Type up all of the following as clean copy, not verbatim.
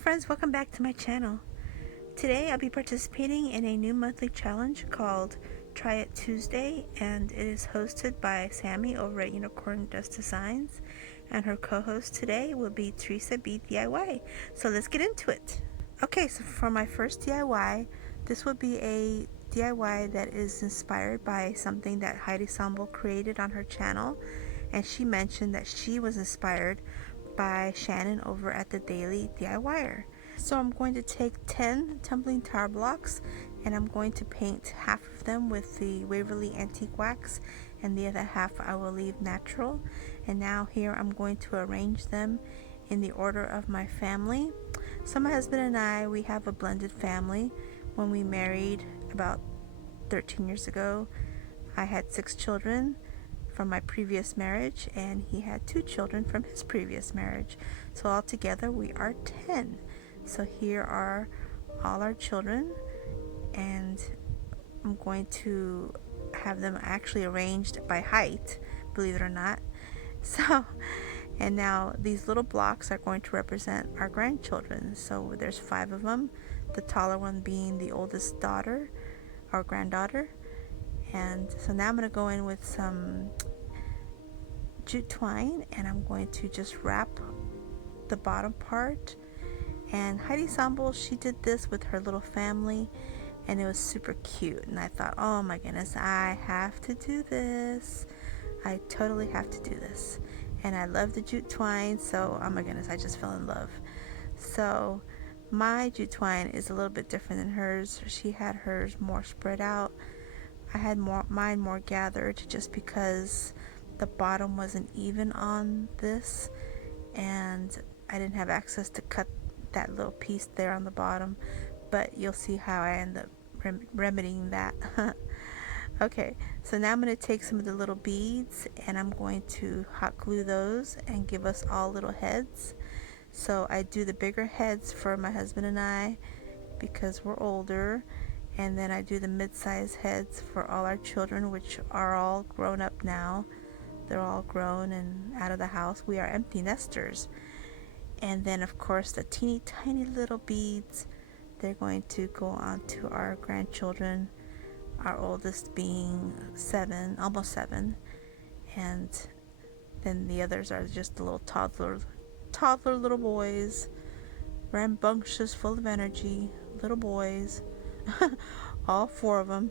friends, welcome back to my channel. Today I'll be participating in a new monthly challenge called Try It Tuesday, and it is hosted by Sammy over at Unicorn Dust Designs, and her co-host today will be Theresa B DIY. So let's get into it. Okay, so for my first DIY, this will be a DIY that is inspired by something that Heidi Sonboul created on her channel, and she mentioned that she was inspired by Shannon over at the Daily DIYer. So I'm going to take 10 tumbling tower blocks and I'm going to paint half of them with the Waverly Antique Wax and the other half I will leave natural. And now here I'm going to arrange them in the order of my family. So my husband and I, we have a blended family. When we married about 13 years ago, I had 6 children from my previous marriage, and he had 2 children from his previous marriage. So altogether we are 10. So here are all our children, and I'm going to have them actually arranged by height, believe it or not. So, and now these little blocks are going to represent our grandchildren. So there's 5 of them, the taller one being the oldest daughter, our granddaughter. And so now I'm going to go in with some jute twine, and I'm going to just wrap the bottom part. And Heidi Sonboul, she did this with her little family, and it was super cute. And I thought, oh my goodness, I have to do this. I totally have to do this. And I love the jute twine, so oh my goodness, I just fell in love. So my jute twine is a little bit different than hers. She had hers more spread out. I had mine more gathered just because the bottom wasn't even on this, and I didn't have access to cut that little piece there on the bottom, but you'll see how I end up remedying that. Okay, so now I'm going to take some of the little beads and I'm going to hot glue those and give us all little heads. So I do the bigger heads for my husband and I because we're older, and then I do the mid-size heads for all our children, which are all grown up now. They're all grown and out of the house. We are empty nesters. And then of course the teeny tiny little beads, they're going to go on to our grandchildren, our oldest being 7, almost 7, and then the others are just the little toddler little boys, rambunctious, full of energy little boys. All 4 of them.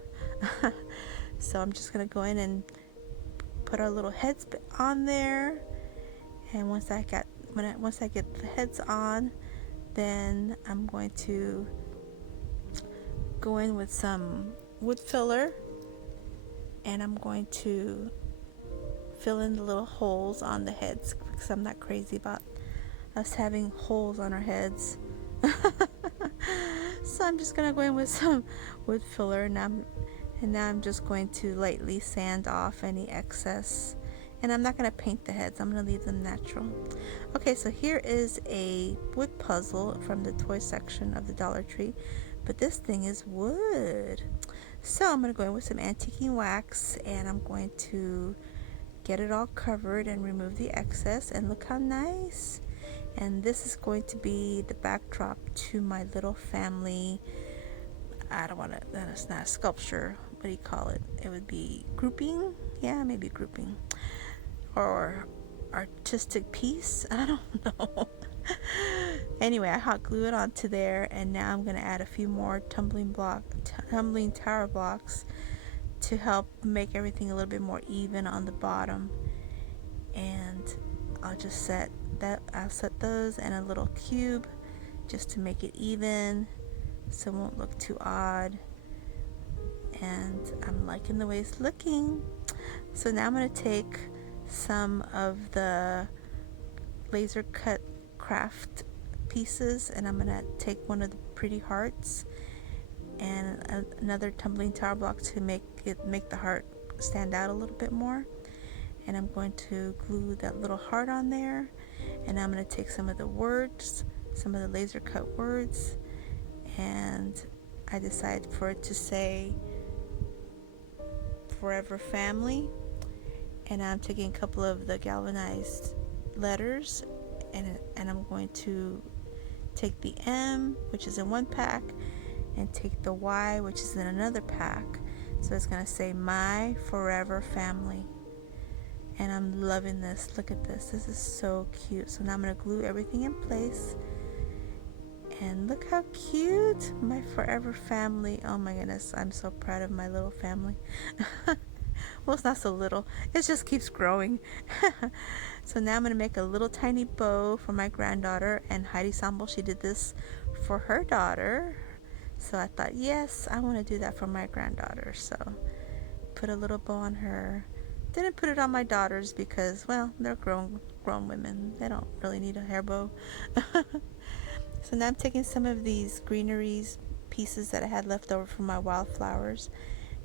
So I'm just gonna go in and put our little heads on there, and once I get the heads on, then I'm going to go in with some wood filler, and I'm going to fill in the little holes on the heads because I'm not crazy about us having holes on our heads. So I'm just gonna go in with some wood filler, and now I'm just going to lightly sand off any excess, and I'm not going to paint the heads. I'm going to leave them natural. Okay, so here is a wood puzzle from the toy section of the Dollar Tree, but this thing is wood. So I'm going to go in with some antiquing wax, and I'm going to get it all covered and remove the excess, and look how nice. And this is going to be the backdrop to my little family. I don't want to, that's not a sculpture. What do you call it? It would be grouping. Yeah, maybe grouping. Or artistic piece. I don't know. Anyway, I hot glue it onto there, and now I'm going to add a few more tumbling tower blocks to help make everything a little bit more even on the bottom. And I'll just set those in a little cube just to make it even, so it won't look too odd. And I'm liking the way it's looking. So now I'm going to take some of the laser cut craft pieces, and I'm going to take one of the pretty hearts and another tumbling tower block to make the heart stand out a little bit more. And I'm going to glue that little heart on there, and I'm going to take some of the words, some of the laser cut words, and I decided for it to say Forever Family, and I'm taking a couple of the galvanized letters, and I'm going to take the M, which is in one pack, and take the Y, which is in another pack. So it's going to say My Forever Family. And I'm loving this. Look at this. This is so cute. So now I'm going to glue everything in place. And look how cute. My Forever Family. Oh my goodness. I'm so proud of my little family. Well, it's not so little. It just keeps growing. So now I'm going to make a little tiny bow for my granddaughter. And Heidi Sonboul, she did this for her daughter. So I thought, yes, I want to do that for my granddaughter. So put a little bow on her. Didn't put it on my daughters because, well, they're grown women. They don't really need a hair bow. So now I'm taking some of these greeneries pieces that I had left over from my wildflowers,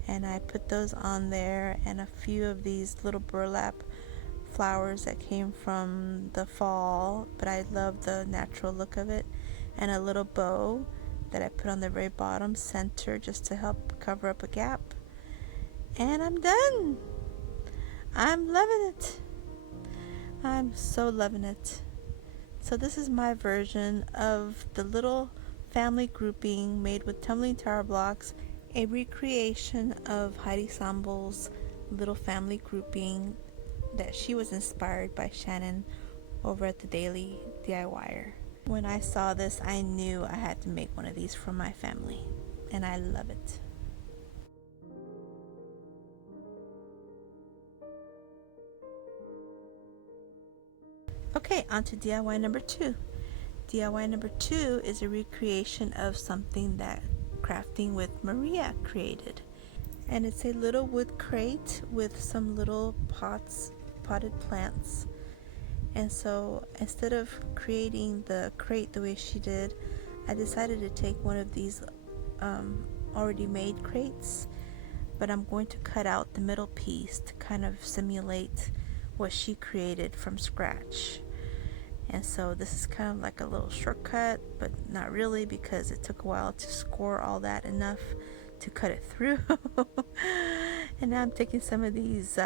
and I put those on there, and a few of these little burlap flowers that came from the fall, but I love the natural look of it, and a little bow that I put on the very bottom center just to help cover up a gap. And I'm done. I'm loving it. I'm so loving it. So this is my version of the little family grouping made with tumbling tower blocks, a recreation of Heidi Sonboul's little family grouping that she was inspired by Shannon over at the Daily DIYer. When I saw this, I knew I had to make one of these for my family, and I love it. Okay, on to DIY number 2. DIY number 2 is a recreation of something that Crafting with Maria created. And it's a little wood crate with some little potted plants. And so instead of creating the crate the way she did, I decided to take one of these already made crates, but I'm going to cut out the middle piece to kind of simulate what she created from scratch. And so this is kind of like a little shortcut, but not really, because it took a while to score all that enough to cut it through. And now I'm taking some of these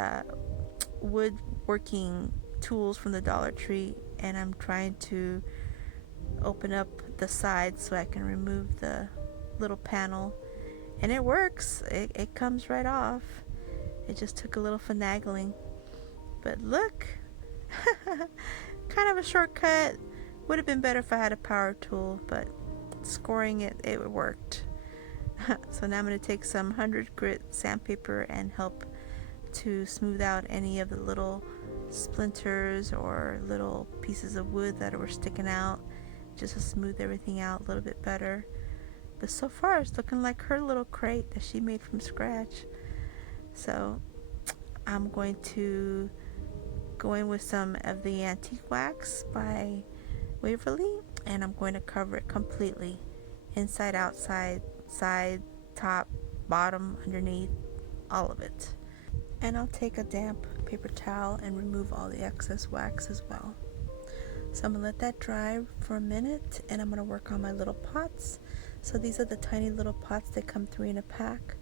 woodworking tools from the Dollar Tree, and I'm trying to open up the sides so I can remove the little panel, and it works. It comes right off. It just took a little finagling, but look. Kind of a shortcut. Would have been better if I had a power tool, but scoring it worked. So now I'm going to take some 100 grit sandpaper and help to smooth out any of the little splinters or little pieces of wood that were sticking out, just to smooth everything out a little bit better. But so far it's looking like her little crate that she made from scratch. So I'm going to go in with some of the antique wax by Waverly, and I'm going to cover it completely, inside, outside, side, top, bottom, underneath, all of it. And I'll take a damp paper towel and remove all the excess wax as well. So I'm going to let that dry for a minute, and I'm going to work on my little pots. So these are the tiny little pots. They come 3 in a pack,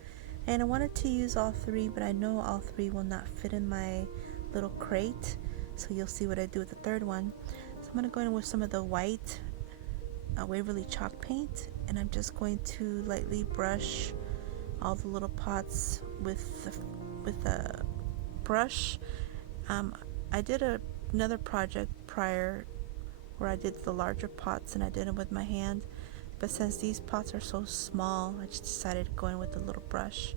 and I wanted to use all 3, but I know all 3 will not fit in my little crate, so you'll see what I do with the third one. So I'm going to go in with some of the white Waverly chalk paint, and I'm just going to lightly brush all the little pots with a brush. I did another project prior where I did the larger pots and I did them with my hand, but since these pots are so small, I just decided to go in with a little brush,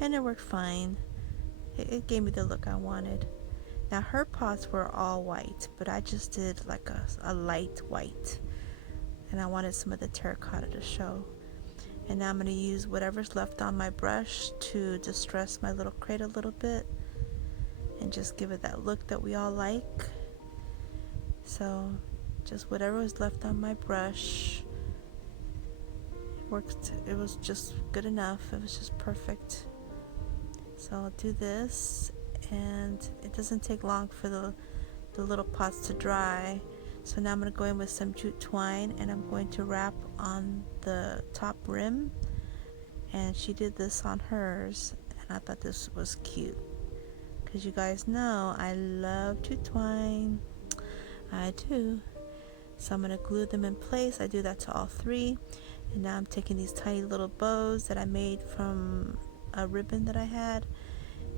and it worked fine. It gave me the look I wanted. Now her pots were all white, but I just did like a light white, and I wanted some of the terracotta to show. And now I'm going to use whatever's left on my brush to distress my little crate a little bit and just give it that look that we all like. So just whatever was left on my brush worked. It was just good enough. It was just perfect. So I'll do this, and it doesn't take long for the little pots to dry. So now I'm going to go in with some jute twine, and I'm going to wrap on the top rim. And she did this on hers, and I thought this was cute, because you guys know I love jute twine. I do. So I'm going to glue them in place. I do that to all three. And now I'm taking these tiny little bows that I made from a ribbon that I had.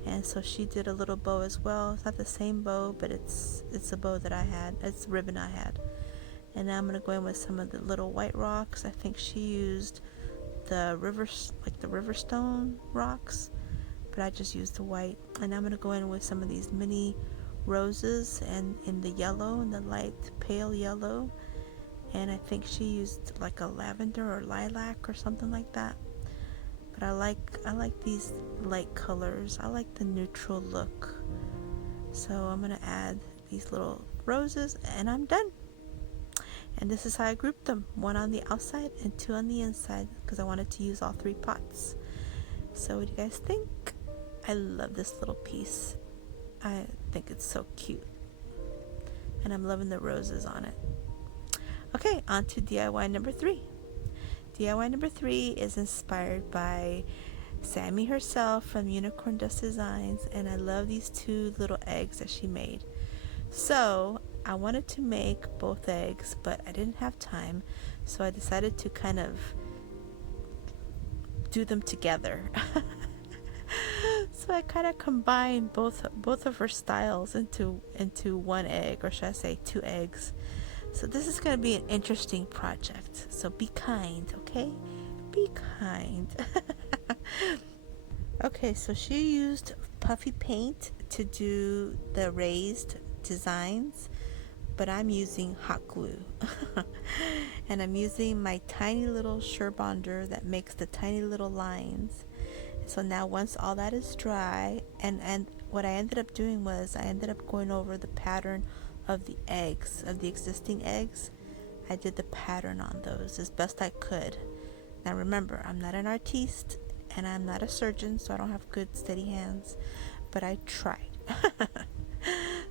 And so she did a little bow as well. It's not the same bow, but it's a bow that I had. It's a ribbon I had. And now I'm going to go in with some of the little white rocks. I think she used the river stone rocks, but I just used the white. And I'm going to go in with some of these mini roses and in the yellow, in the light pale yellow. And I think she used like a lavender or lilac or something like that. But I like these light colors. I like the neutral look. So I'm going to add these little roses and I'm done. And this is how I grouped them. One on the outside and two on the inside because I wanted to use all three pots. So what do you guys think? I love this little piece. I think it's so cute. And I'm loving the roses on it. Okay, on to DIY number 3. DIY number 3 is inspired by Sammy herself from Unicorn Dust Designs, and I love these 2 little eggs that she made. So I wanted to make both eggs, but I didn't have time, so I decided to kind of do them together. So I kind of combined both of her styles into one egg, or should I say 2 eggs. So this is going to be an interesting project. So be kind, okay? Be kind. Okay, so she used puffy paint to do the raised designs, but I'm using hot glue. And I'm using my tiny little Surebonder that makes the tiny little lines. So now once all that is dry, and what I ended up doing was I ended up going over the pattern of the eggs, of the existing eggs. I did the pattern on those as best I could. Now remember, I'm not an artiste and I'm not a surgeon, so I don't have good steady hands, but I tried.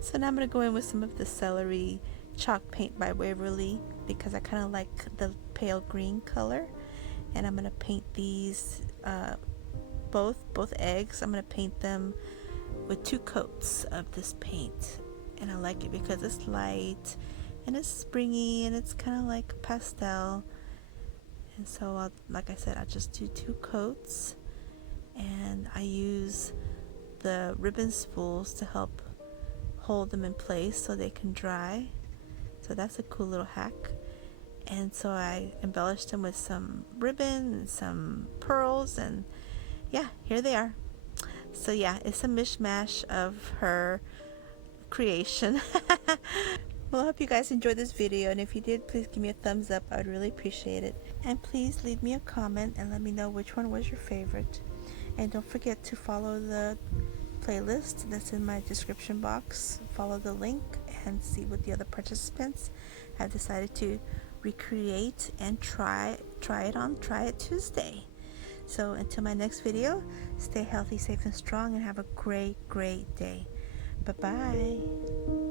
So now I'm going to go in with some of the celery chalk paint by Waverly because I kind of like the pale green color, and I'm going to paint these both eggs. I'm going to paint them with 2 coats of this paint. And I like it because it's light and it's springy and it's kind of like pastel. And so like I said, I just do 2 coats, and I use the ribbon spools to help hold them in place so they can dry. So that's a cool little hack. And so I embellished them with some ribbon and some pearls, and yeah, here they are. So yeah, it's a mishmash of her creation. Well, I hope you guys enjoyed this video, and if you did, please give me a thumbs up. I would really appreciate it. And please leave me a comment and let me know which one was your favorite. And don't forget to follow the playlist that's in my description box. Follow the link and see what the other participants have decided to recreate and try it Tuesday. So until my next video, stay healthy, safe, and strong, and have a great day. Bye-bye.